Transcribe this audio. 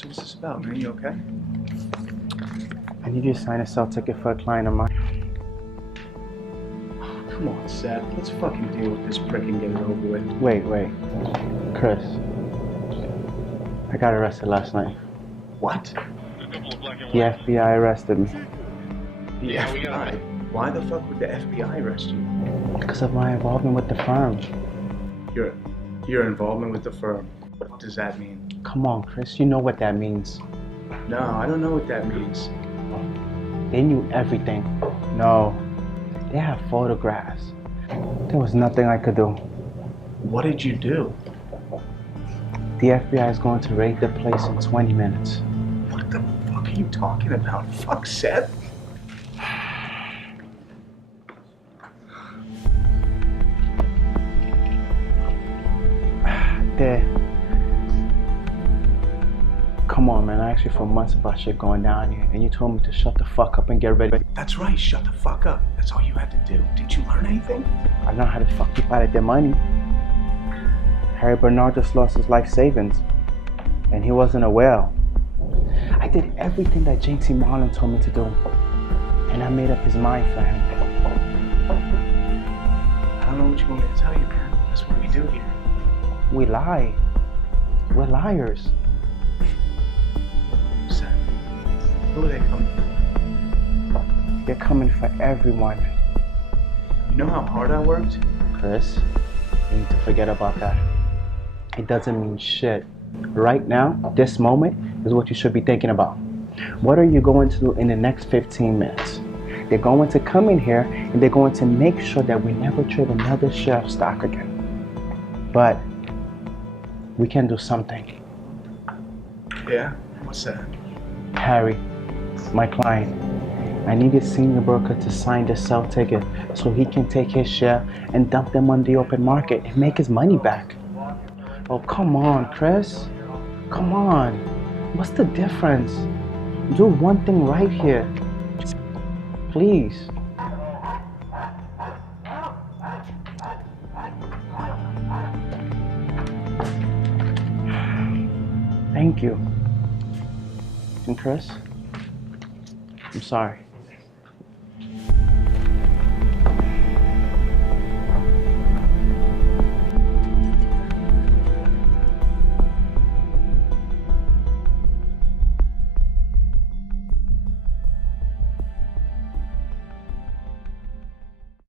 So what's this about, man? You okay? I need you to sign a sell ticket for a client of mine. Come on, Seth. Let's fucking deal with this prick and get it over with. Wait. Chris. I got arrested last night. What? The FBI arrested me. The FBI? Why the fuck would the FBI arrest you? Because of my involvement with the firm. Your involvement with the firm. What does that mean? Come on, Chris. You know what that means. No, I don't know what that means. They knew everything. No. They have photographs. There was nothing I could do. What did you do? The FBI is going to raid the place in 20 minutes. What the fuck are you talking about? Fuck, Seth. Come on, man. I asked you for months about shit going down here, and you told me to shut the fuck up and get ready. That's right, shut the fuck up. That's all you had to do. Didn't you learn anything? I know how to fuck keep out of their money. Harry Bernard just lost his life savings, and he wasn't a whale. I did everything that JT Marlin told me to do, and I made up his mind for him. I don't know what you want me to tell you, man. That's what we do here. We lie. We're liars. Seth, who are they coming for? They're coming for everyone. You know how hard I worked? Chris, you need to forget about that. It doesn't mean shit. Right now, this moment is what you should be thinking about. What are you going to do in the next 15 minutes? They're going to come in here and they're going to make sure that we never trade another share of stock again. But we can do something. Yeah? What's that? Harry, my client, I need a senior broker to sign the sell ticket so he can take his share and dump them on the open market and make his money back. Oh, come on, Chris. Come on. What's the difference? Do one thing right here. Please. Thank you. And Chris, I'm sorry.